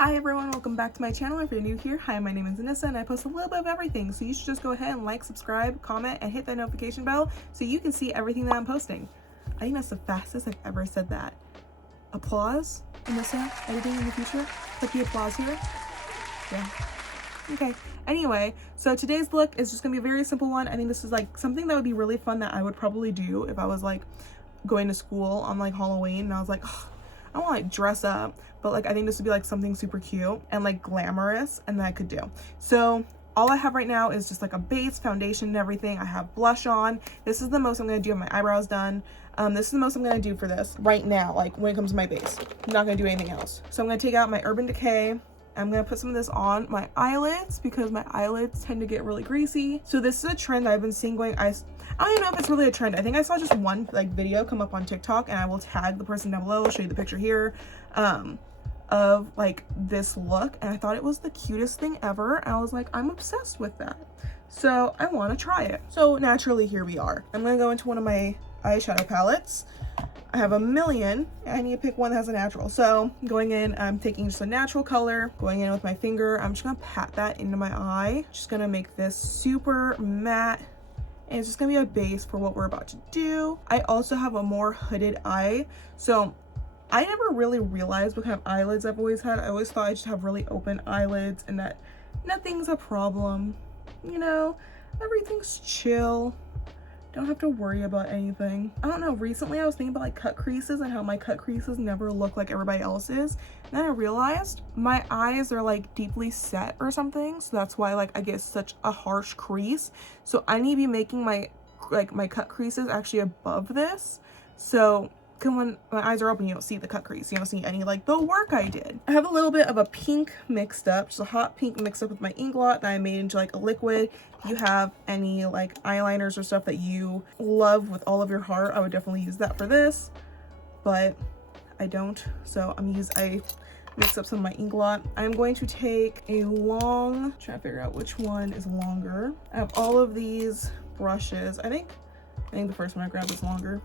Hi everyone, welcome back to my channel. If you're new here, hi, my name is Annisa and I post a little bit of everything. So you should just go ahead and like, subscribe, comment, and hit that notification bell so you can see everything that I'm posting. I think that's the fastest I've ever said that. Applause, Annisa, editing in the future? Put the applause here. Yeah. Okay. Anyway, so today's look is just gonna be a very simple one. I think this is like something that would be really fun that I would probably do if I was like going to school on like Halloween and I was like, oh, I want to like dress up, but like I think this would be like something super cute and like glamorous and that I could do. So all I have right now is just like a base foundation and everything. I have blush on. This is the most I'm going to do. My eyebrows done. This is the most I'm going to do for this right now, like when it comes to my base. I'm not going to do anything else. So I'm going to take out my Urban Decay. I'm going to put some of this on my eyelids because my eyelids tend to get really greasy. So this is a trend I've been seeing going. I don't even know if it's really a trend. I think I saw just one like video come up on TikTok, and I will tag the person down below. I'll show you the picture here of like this look, and I thought it was the cutest thing ever. And I was like, I'm obsessed with that. So I want to try it. So naturally, here we are. I'm going to go into one of my eyeshadow palettes. I have a million. I need to pick one that has a natural. So going in, I'm taking just a natural color, going in with my finger. I'm just gonna pat that into my eye. Just gonna make this super matte. And it's just gonna be a base for what we're about to do. I also have a more hooded eye. So I never really realized what kind of eyelids I've always had. I always thought I just have really open eyelids and that nothing's a problem. You know, everything's chill. Don't have to worry about anything. I don't know, recently I was thinking about like cut creases and how my cut creases never look like everybody else's. And then I realized my eyes are like deeply set or something. So that's why like I get such a harsh crease. So I need to be making my cut creases actually above this. So when my eyes are open, you don't see the cut crease. You don't see any like the work I did. I have a little bit of a pink mixed up, just a hot pink mixed up with my ink blot that I made into like a liquid. If you have any like eyeliners or stuff that you love with all of your heart, I would definitely use that for this, but I don't. So I mix up some of my ink blot. I'm going to take a trying to figure out which one is longer. I have all of these brushes. I think the first one I grabbed is longer.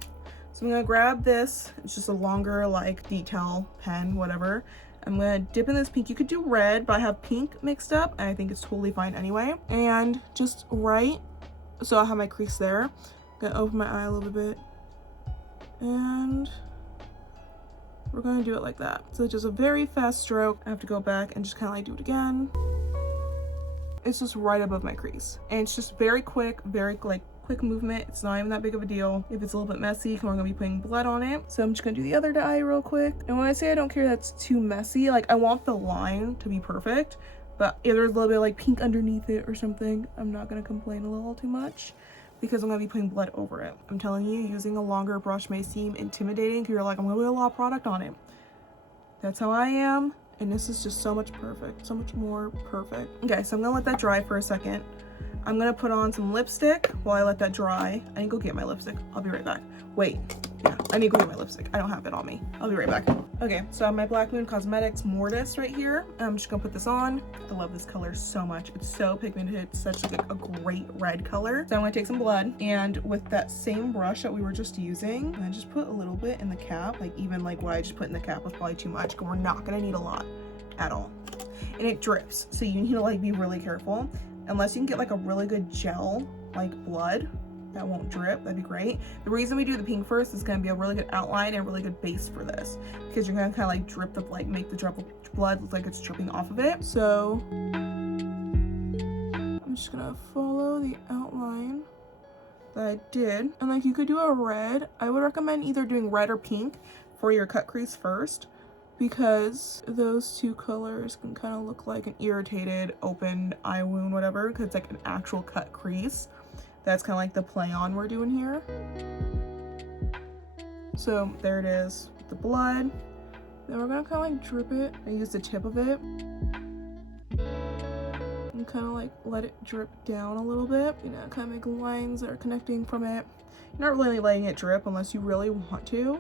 So I'm gonna grab this. It's just a longer like detail pen, whatever. I'm gonna dip in this pink. You could do red, but I have pink mixed up and I think it's totally fine anyway. And just so I have my crease there. I'm gonna open my eye a little bit and we're gonna do it like that. So it's just a very fast stroke. I have to go back and just kind of like do it again. It's just right above my crease. And it's just very quick, very like quick movement. It's not even that big of a deal. If it's a little bit messy, we're gonna be putting blood on it. So I'm just gonna do the other eye real quick. And when I say I don't care that's too messy, like I want the line to be perfect, but if there's a little bit of like pink underneath it or something, I'm not gonna complain a little too much because I'm gonna be putting blood over it. I'm telling you, using a longer brush may seem intimidating because you're like, I'm gonna put a lot of product on it. That's how I am. And this is just so much more perfect. Okay, so I'm gonna let that dry for a second. I'm gonna put on some lipstick while I let that dry. I need to go get my lipstick. I'll be right back. Wait, yeah, I need to go get my lipstick. I don't have it on me. I'll be right back. Okay, so I have my Black Moon Cosmetics Mortis right here. I'm just gonna put this on. I love this color so much. It's so pigmented. It's such like a great red color. So I'm gonna take some blood, and with that same brush that we were just using, I'm gonna just put a little bit in the cap. Like even like what I just put in the cap was probably too much, because we're not gonna need a lot at all. And it drips, so you need to like be really careful. Unless you can get like a really good gel like blood that won't drip, that'd be great. The reason we do the pink first is going to be a really good outline and a really good base for this, because you're going to kind of like drip the like make the blood look like it's dripping off of it. So I'm just gonna follow the outline that I did, and like you could do a red. I would recommend either doing red or pink for your cut crease first, because those two colors can kind of look like an irritated open eye wound, whatever, because it's like an actual cut crease. That's kind of like the play on we're doing here. So there it is, the blood. Then we're gonna kind of like drip it. I use the tip of it and kind of like let it drip down a little bit, you know, kind of make lines that are connecting from it. You're not really letting it drip unless you really want to.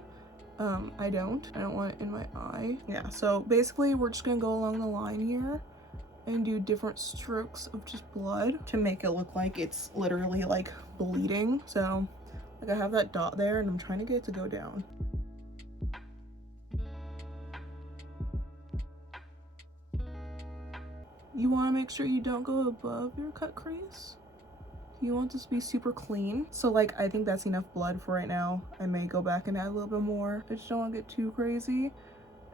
I don't want it in my eye. Yeah, so basically we're just gonna go along the line here and do different strokes of just blood to make it look like it's literally like bleeding. So like I have that dot there and I'm trying to get it to go down. you want to make sure you don't go above your cut crease. You want this to be super clean. So like, I think that's enough blood for right now. I may go back and add a little bit more. I just don't want to get too crazy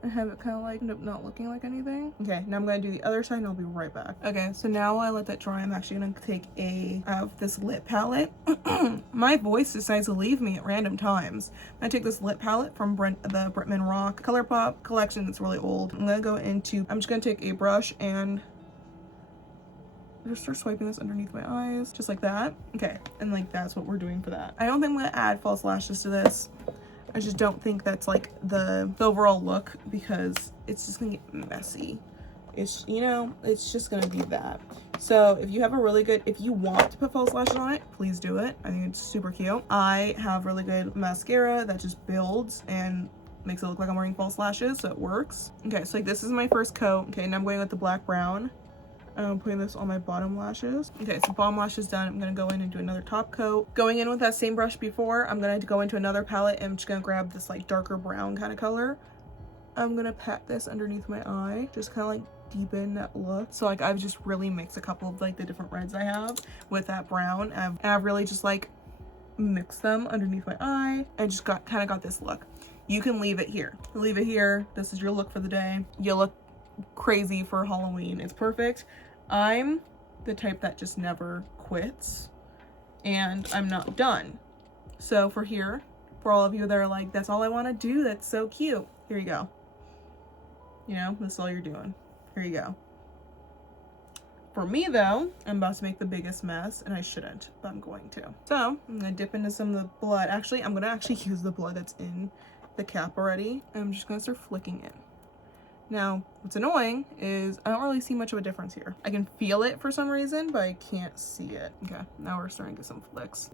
and have it kind of like end up not looking like anything. Okay, now I'm gonna do the other side and I'll be right back. Okay, so now while I let that dry, I'm actually gonna take this lip palette. My voice decides to leave me at random times. I'm gonna take this lip palette from the Britman Rock ColourPop collection that's really old. I'm just gonna take a brush and just start swiping this underneath my eyes, just like that. Okay, and like that's what we're doing for that. I don't think I'm gonna add false lashes to this. I just don't think that's like the overall look, because it's just gonna get messy. It's, you know, it's just gonna be that. So if you have if you want to put false lashes on it, please do it. I think it's super cute. I have really good mascara that just builds and makes it look like I'm wearing false lashes, so it works. Okay, so like this is my first coat. Okay, now I'm going with the black brown. I'm putting this on my bottom lashes. Okay, so bottom lashes done. I'm gonna go in and do another top coat. Going in with that same brush before, I'm gonna go into another palette and I'm just gonna grab this like darker brown kind of color. I'm gonna pat this underneath my eye, just kind of like deepen that look. So like I've just really mixed a couple of like the different reds I have with that brown, and I've really just like mixed them underneath my eye and just kind of got this look. You can leave it here. Leave it here. This is your look for the day. You look crazy for Halloween. It's perfect. I'm the type that just never quits, and I'm not done. So for all of you that are like, that's all I want to do, that's so cute, here you go. You know, that's all you're doing. Here you go. For me though, I'm about to make the biggest mess, and I shouldn't, but I'm going to. So I'm gonna dip into some of the blood. Actually, I'm gonna use the blood that's in the cap already, and I'm just gonna start flicking it. Now, what's annoying is I don't really see much of a difference here. I can feel it for some reason, but I can't see it. Okay, now we're starting to get some flicks.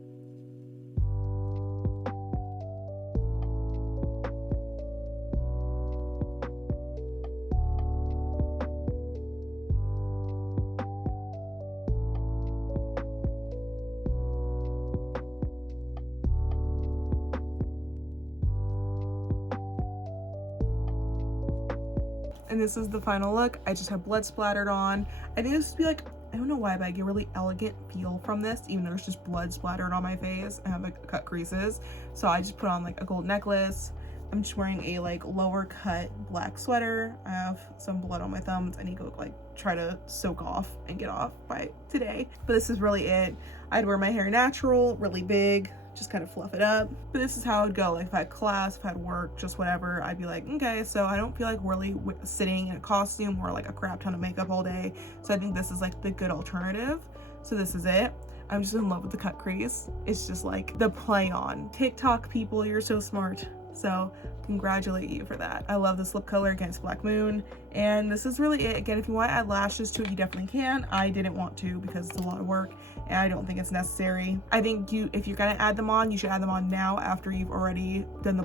And this is the final look. I just have blood splattered on. I think this would be like, I don't know why, but I get a really elegant feel from this, even though there's just blood splattered on my face. I have like cut creases. So I just put on like a gold necklace. I'm just wearing a like lower cut black sweater. I have some blood on my thumbs. I need to like try to soak off and get off by today. But this is really it. I'd wear my hair natural, really big, just kind of fluff it up. But this is how it would go. Like if I had class, if I had work, just whatever, I'd be like, okay, so I don't feel like really sitting in a costume or like a crap ton of makeup all day. So I think this is like the good alternative. So this is it. I'm just in love with the cut crease. It's just like the play on. TikTok people, you're so smart. So congratulate you for that. I love this lip color against Black Moon, and this is really it. Again, if you want to add lashes to it, you definitely can. I didn't want to because it's a lot of work and I don't think it's necessary. I think if you're gonna add them on, you should add them on now after you've already done the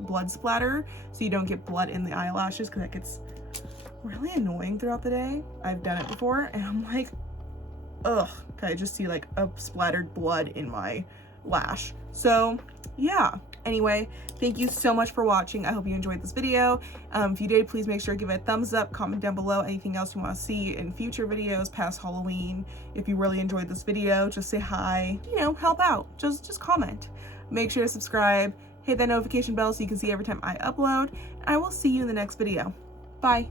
blood splatter, so you don't get blood in the eyelashes, because that gets really annoying throughout the day. I've done it before and I'm like, ugh, I just see like a splattered blood in my lash. So yeah, anyway, thank you so much for watching. I hope you enjoyed this video. If you did, please make sure to give it a thumbs up, comment down below anything else you want to see in future videos past Halloween. If you really enjoyed this video, just say hi, you know, help out, just comment. Make sure to subscribe, hit that notification bell so you can see every time I upload, and I will see you in the next video. Bye.